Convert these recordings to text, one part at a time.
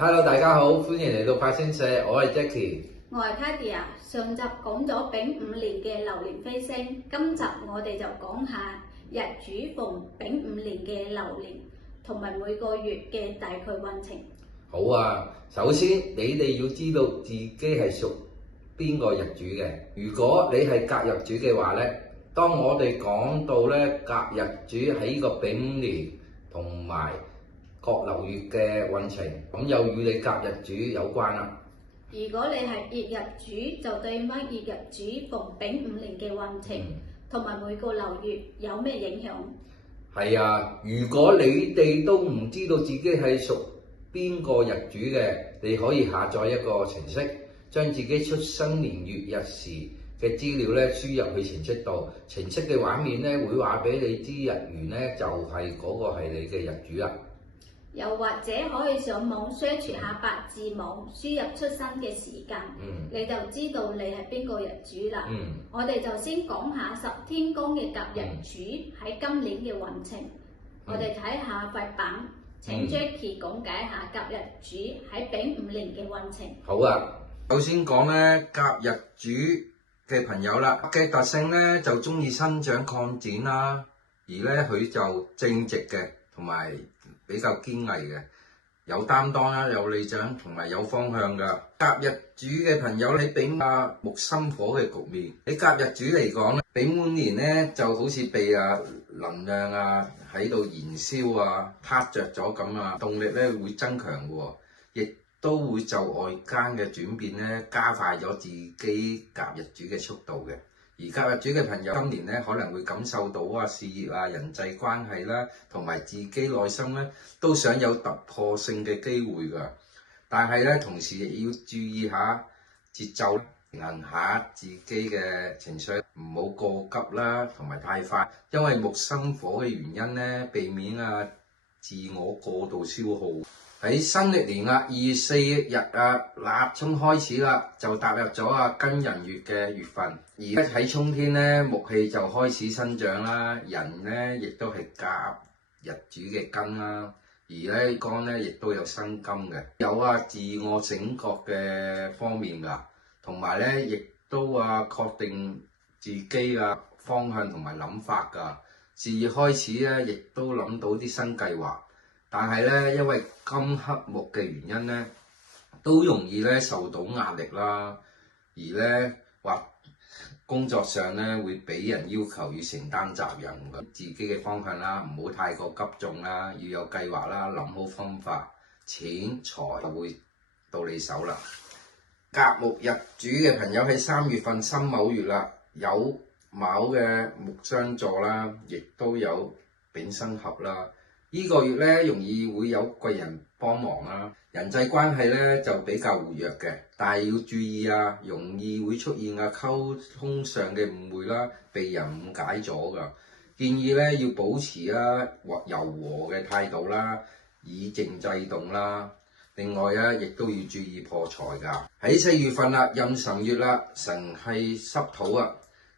Hello，大家好，歡迎嚟到法星社，我係 Jackie。我係 Kadia。上集講咗丙午年嘅流年飛星，今集我哋就講下日主逢丙午年嘅流年，同埋每個月嘅大概運程。好啊，首先你哋要知道自己係屬邊個日主嘅。如果你係甲日主嘅話呢，當我哋講到呢甲日主喺呢個丙午年同埋各流月嘅運程，咁又與你甲日主有關啦。如果你係乙日主，就對翻乙日主逢丙午年嘅運程，同埋每個流月有咩影響？係啊，如果你哋都唔知道自己係屬邊個日主嘅，你可以下載一個程式，將自己出生年月日時嘅資料咧輸入去程式度，程式嘅畫面咧會話俾你知日元咧就係嗰個係你嘅日主啦。又或者可以上網 search 下八字網，輸入出生嘅時間，你就知道你係邊個日主啦。我哋就先講下十天宮嘅甲日主喺今年嘅運程。我哋睇下塊板，請 Jackie 講解下甲日主喺丙午年嘅運程。好啊，首先講咧甲日主嘅朋友啦，嘅特性咧就中意生長擴展啦，而咧佢就正直嘅，同埋比較堅毅嘅，有擔當啦，有理想同埋有方向噶。甲日主嘅朋友喺丙木生火嘅局面，喺甲日主嚟講咧，丙午年咧就好似被能量喺度燃燒撻着咗咁動力咧會增強嘅喎，亦都會就外間嘅轉變咧加快咗自己甲日主嘅速度嘅。而甲日主嘅朋友今年咧可能會感受到事業人際關係啦，同埋自己內心咧都想有突破性嘅機會㗎。但係咧同時亦要注意下節奏，平衡下自己嘅情緒，唔好過急啦，同埋太快。因為木生火嘅原因咧，避免自我過度消耗。喺新歷年2月4日立春開始啦，就踏入咗庚寅月嘅月份。而喺春天咧，木氣就開始生長啦，人咧亦都係甲日主嘅庚啦，而咧干咧亦都有生金嘅，有自我醒覺嘅方面㗎，同埋咧亦都確定自己方向同埋諗法㗎。事業開始咧，亦都諗到啲新計劃。但係咧，因為金克木嘅原因咧，都容易咧受到壓力啦，而咧或工作上咧會俾人要求要承擔責任，自己嘅方向啦，唔好太過急重啦，要有計劃啦，諗好方法，錢財就會到你手啦。甲木日主嘅朋友喺3月份辛卯月啦，有卯嘅木相助啦，亦都有丙申合啦。呢個月咧容易會有貴人幫忙啦，人際關係咧就比較活躍嘅，但係要注意容易會出現溝通上嘅誤會啦，被人誤解咗噶。建議咧要保持柔和嘅態度啦，以靜制動啦。另外亦都要注意破財噶。喺4月份啦，壬辰月啦，辰係濕土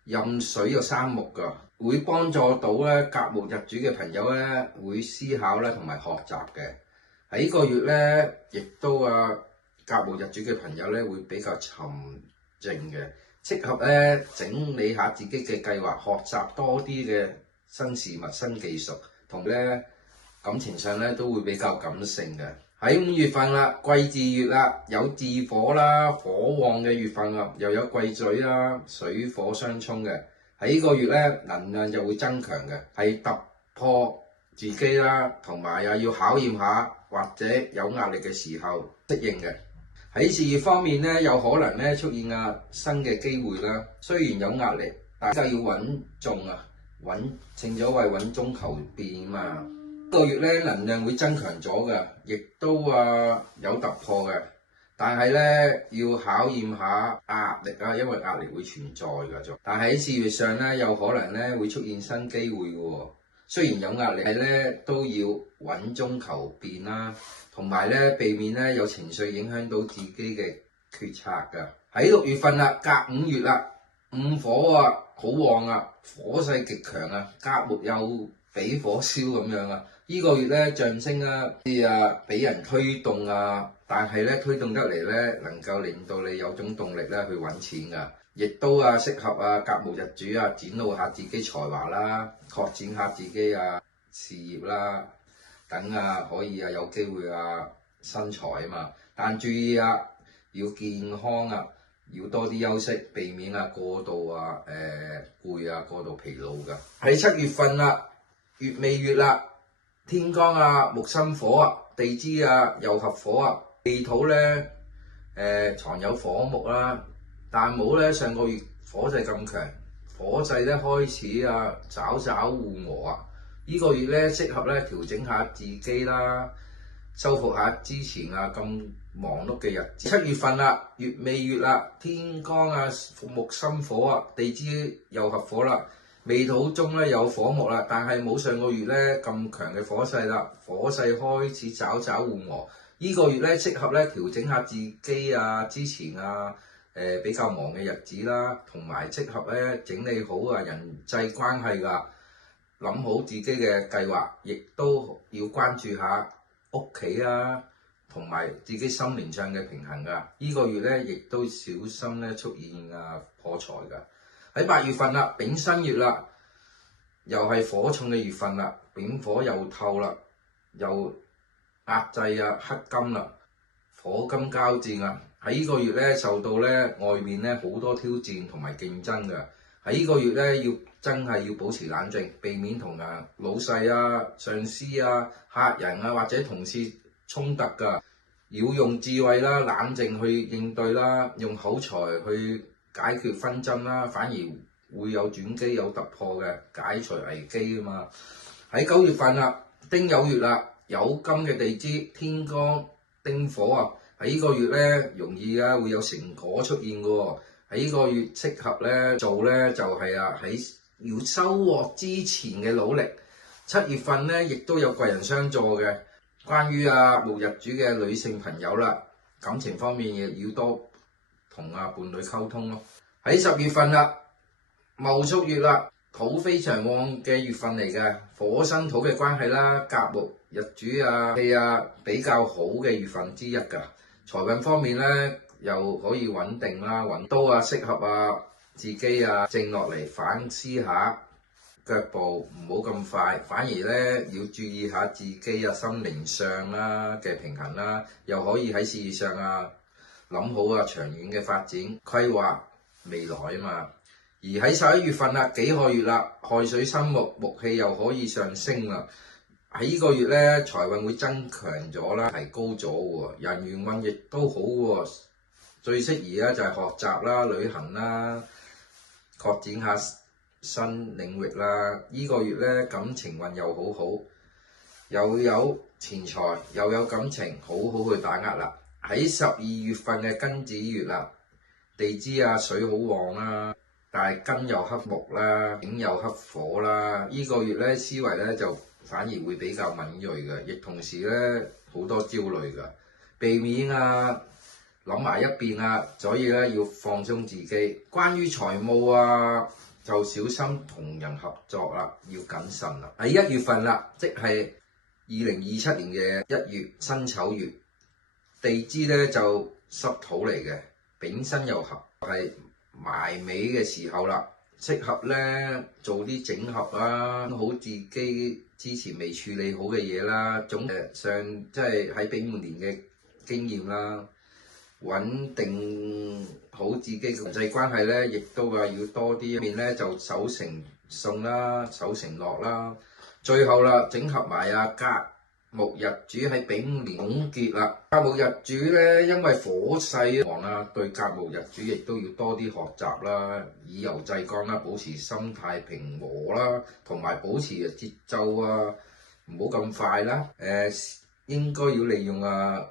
壬水有3木噶。會幫助到甲木日主嘅朋友咧，會思考咧同埋學習嘅。喺呢個月咧，亦都甲木日主嘅朋友咧會比較沉靜嘅，適合咧整理下自己嘅計劃，學習多啲嘅新事物、新技術，同咧感情上咧都會比較感性嘅。喺5月份啦，癸巳月啦，有巳火啦，火旺嘅月份又有癸水啦，水火相沖嘅。喺呢個月咧，能量就會增強嘅，係突破自己啦，同埋要考驗下或者有壓力嘅時候適應嘅。喺事業方面咧，有可能咧出現新嘅機會啦。雖然有壓力，但係要穩重正所謂穩中求變嘛。呢個月咧能量會增強咗嘅，亦都有突破嘅。但係咧要考驗下壓力因為壓力會存在㗎。但係喺事業上咧，有可能咧會出現新機會嘅喎。雖然有壓力，係咧都要穩中求變啦，同埋咧避免咧有情緒影響到自己嘅決策㗎。喺6月份啦，甲午月啦，午火好旺火勢極強甲木有俾火燒咁樣啊！呢個月咧象徵俾人推動啊，但係咧推動得嚟咧能夠令到你有種動力咧去揾錢㗎，亦都適合甲木日主展露下自己才華啦，擴展下自己事業啦，等可以有機會生財啊嘛。但注意要健康要多啲休息，避免過度攰過度疲勞㗎。喺7月份啦，月尾月啦，天干木生火地支又合火地土咧藏有火木啦，但冇咧上個月火勢咁強，火勢咧開始找互磨呢個月咧適合咧調整下自己啦，修復下之前咁忙碌嘅日子。7月份啦，月尾月啦，天干木生火地支又合火啦，未土中咧有火木啦，但係冇上個月咧咁強嘅火勢啦，火勢開始找互磨。呢個月咧適合咧調整下自己之前比較忙嘅日子啦，同埋適合咧整理好人際關係㗎，諗好自己嘅計劃，亦都要關注下屋企同埋自己心靈上嘅平衡㗎。呢個月咧亦都小心咧出現破財㗎。喺8月份啦，丙申月啦，又係火重嘅月份啦，丙火又透啦，又壓制克金啦，火金交戰喺呢個月咧受到咧外面咧好多挑戰同埋競爭㗎。喺呢個月咧真係要保持冷靜，避免同老細上司客人或者同事衝突㗎。要用智慧啦、冷靜去應對啦，用口才去解決紛爭啦，反而會有轉機、有突破嘅，解除危機啊嘛。喺9月份啦，丁酉月啦，酉金嘅地支天干丁火喺呢個月咧容易會有成果出現嘅喎。喺呢個月適合咧做咧就係喺要收穫之前嘅努力。7月份咧亦都有貴人相助嘅。關於木日主嘅女性朋友啦，感情方面亦要多同伴侶溝通咯。喺10月份啦，戊戌月啦，土非常旺嘅月份嚟嘅，火生土嘅關係啦，甲木日主係比較好嘅月份之一㗎。財運方面咧又可以穩定啦，都適合自己靜落嚟反思下，腳步唔好咁快，反而咧要注意下自己心靈上嘅平衡啦，又可以喺事業上諗好長遠嘅發展，規劃未來啊嘛。而喺11月份啦，己亥月啦，亥水生木，木氣又可以上升啦。喺呢個月咧，財運會增強咗啦，提高咗喎，人緣運亦都好喎。最適宜就係學習啦、旅行啦、擴展下新領域啦。呢個月咧感情運又好好，又有錢財又有感情，好好去把握啦。喺12月份嘅庚子月啦，地支水好旺啦，但係庚又克木啦，丙又克火啦。呢個月咧思維咧就反而會比較敏鋭嘅，亦同時咧好多焦慮㗎，避免諗埋一邊所以咧要放鬆自己。關於財務就小心同人合作啦，要謹慎啦。喺1月份啦，即係2027年嘅1月辛丑月，地支咧就濕土嚟嘅，丙辛又合，係埋尾嘅時候啦，適合咧做啲整合好自己之前未處理好嘅嘢啦，總上即係喺丙午年嘅經驗啦，穩定好自己嘅人際關係咧，亦都要多啲面咧就守承信啦，守承諾啦。最後啦，整合埋甲木日主喺丙午年總結啦。甲木日主咧，因為火勢旺對甲木日主亦都要多啲學習啦，以柔制剛啦，保持心態平和啦，同埋保持節奏唔好咁快啦。應該要利用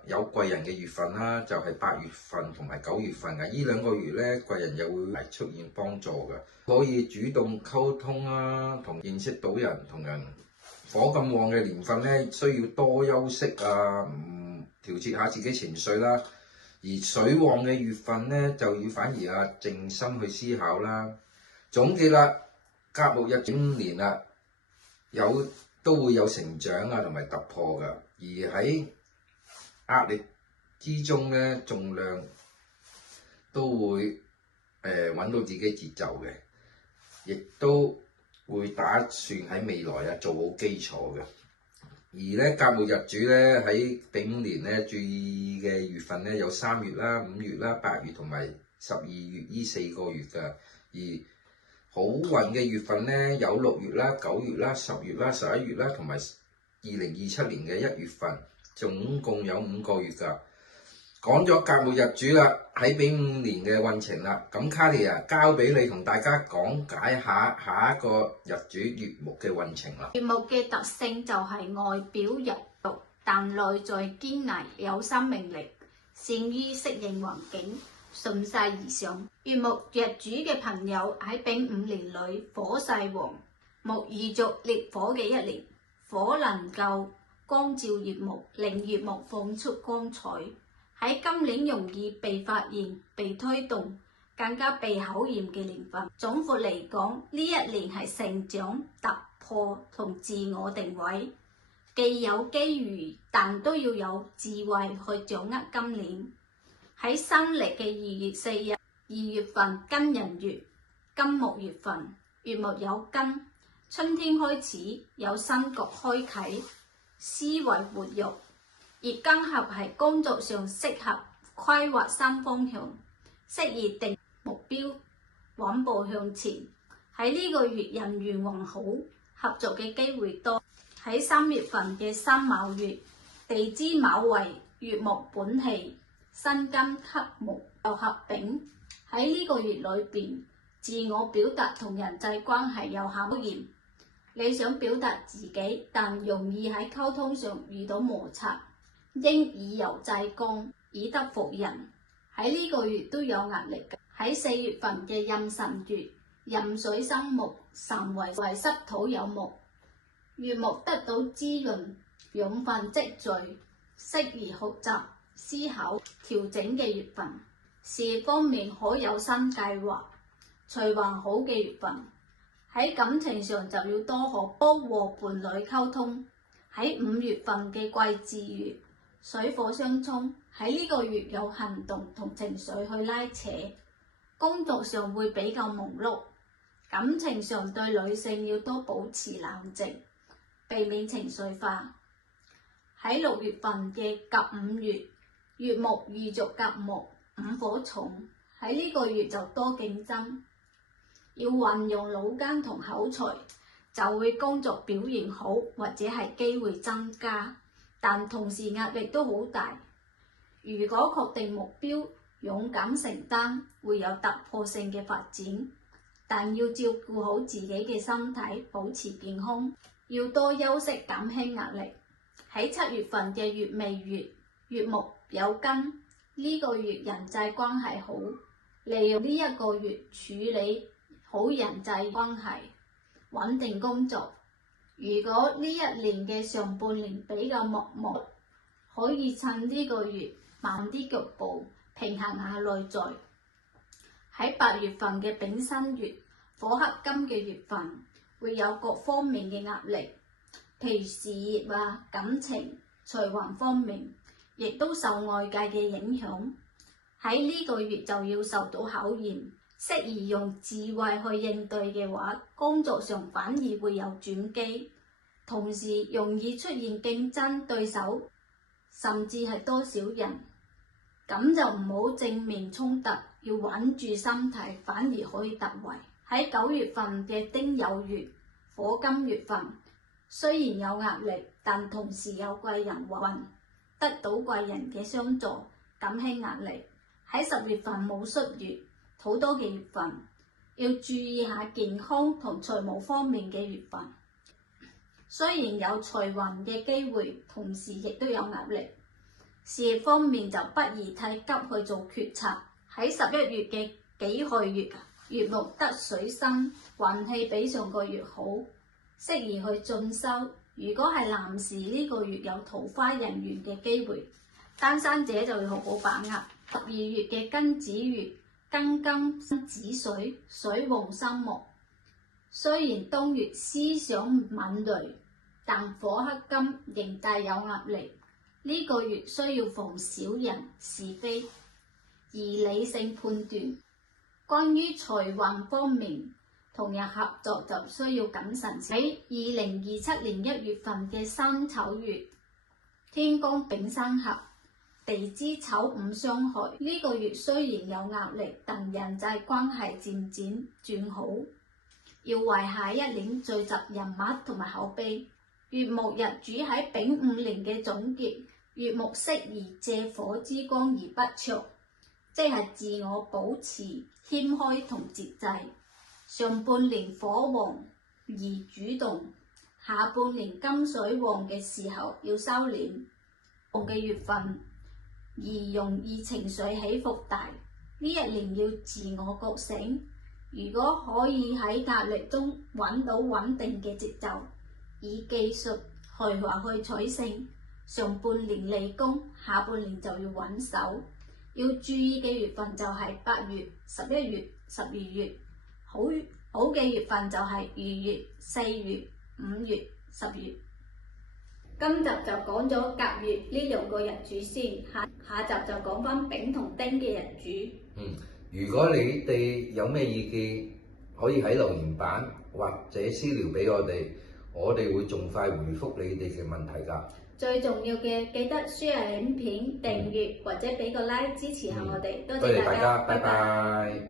有貴人嘅月份啦，就係8月份同埋9月份呢2個月咧，貴人又會出現幫助嘅，可以主動溝通同認識到人，同人火咁旺嘅年份咧，需要多休息調節下自己情緒啦。而水旺嘅月份咧，就要反而靜心去思考啦。總結啦，甲木日整年啦，都會有成長啊同埋突破㗎。而喺壓力之中咧，盡量都會揾到自己節奏嘅，亦都會打算喺未來做好基礎嘅。而咧甲木日主咧喺丙午年咧注意嘅月份咧有3月啦、5月啦、8月同埋12月呢4個月㗎。而好運嘅月份咧有6月啦、9月啦、10月啦、11月啦同埋2027年嘅1月份，總共有5個月㗎。講咗甲木日主啦，喺丙午年嘅運程啦，咁卡莉啊交俾你同大家講解下一個日主乙木嘅運程啦。乙木嘅特性就係外表柔弱，但內在堅毅，有生命力，善於適應環境，順勢而上。乙木日主嘅朋友喺丙午年裏火勢旺，木遇着烈火嘅一年，火能夠光照乙木，令乙木放出光彩。喺今年容易被發現、被推動，更加被考驗嘅年份。總括嚟講，呢一年係成長、突破同自我定位，既有機遇，但都要有智慧去掌握今年。喺新曆嘅2月4日，2月份庚寅月，金木月份，乙木有根，春天開始有新局開啟，思維活躍。乙庚合係工作上適合規劃新方向，適宜定目標，穩步向前。喺呢個月人緣還好，合作嘅機會多。喺3月份嘅辛卯月，地支卯為乙木本氣，辛金克木又合丙。喺呢個月裏邊，自我表達同人際關係有考驗。你想表達自己，但容易喺溝通上遇到摩擦。應以柔制剛，以德服人。喺呢個月都有壓力嘅。喺4月份嘅壬辰月，壬水生木，辰為濕土有木，乙木得到滋潤，養分積聚，適宜學習、思考、調整嘅月份。事業方面可有新計劃，隨還好嘅月份。喺感情上就要多和伴侶溝通。喺5月份嘅季字月，水火相沖，喺呢個月有行動同情緒去拉扯，工作上會比較忙碌，感情上對女性要多保持冷靜，避免情緒化。喺6月份嘅甲午月，乙木遇着甲木，午火重，喺呢個月就多競爭，要運用腦筋同口才，就會工作表現好，或者係機會增加。但同時壓力都好大。如果確定目標，勇敢承擔，會有突破性嘅發展。但要照顧好自己嘅身體，保持健康，要多休息，減輕壓力。喺7月份嘅乙未月，乙木有根，呢個月人際關係好，利用呢一個月處理好人際關係，穩定工作。如果呢一年嘅上半年比較默默，可以趁呢個月慢啲腳步，平衡下內在。喺8月份嘅丙申月，火克金嘅月份，會有各方面嘅壓力，譬如事業啊、感情、財運方面，亦都受外界嘅影響。喺呢個月就要受到考驗，適宜用智慧去應對嘅話，工作上反而會有轉機，同時容易出現競爭對手，甚至係多少人，咁就唔好正面衝突，要穩住心態，反而可以突圍。喺9月份嘅丁酉月，火金月份，雖然有壓力，但同時有貴人運，得到貴人嘅相助，減輕壓力。喺10月份戊戌月，土多嘅月份，要注意下健康同財務方面嘅月份。雖然有財運嘅機會，同時亦都有壓力。事業方面就不宜太急去做決策。喺11月嘅己亥月，乙木得水生，運氣比上個月好，適宜去進修。如果係男士，呢個月有桃花人緣嘅機會，單身者就要好好把握。12月嘅庚子月，庚金生子水，水旺生木，雖然當月思想敏銳，但火克金仍帶有壓力。呢個月需要防小人是非，而理性判斷。關於財運方面，同人合作就需要謹慎。喺2027年1月份嘅辛丑月，天干丙申合，地支丑午相害。呢個月雖然有壓力，但人際關係漸漸轉好，要為下一年聚集人脈同埋口碑。月木日主喺丙午年嘅總結，月木適宜借火之光而不長，即係自我保持謙虛同節制。上半年火旺而主動，下半年金水旺嘅時候要收斂。旺嘅月份而容易情緒起伏大，呢一年要自我覺醒。如果可以喺壓力中揾到穩定嘅節奏，以技術去取勝，上半年利功，下半年就要穩手。要注意嘅月份就係8月、11月、12月，好嘅月份就係2月、4月、5月、10月。今集就講咗甲月呢2個日主先，下集就講返丙同丁嘅日主。如果你哋有咩意見，可以喺留言板或者私聊俾我哋會盡快回覆你哋嘅問題㗎。最重要嘅，記得 share 影片、訂閱或者俾個 like 支持下我哋。多謝大家，拜拜。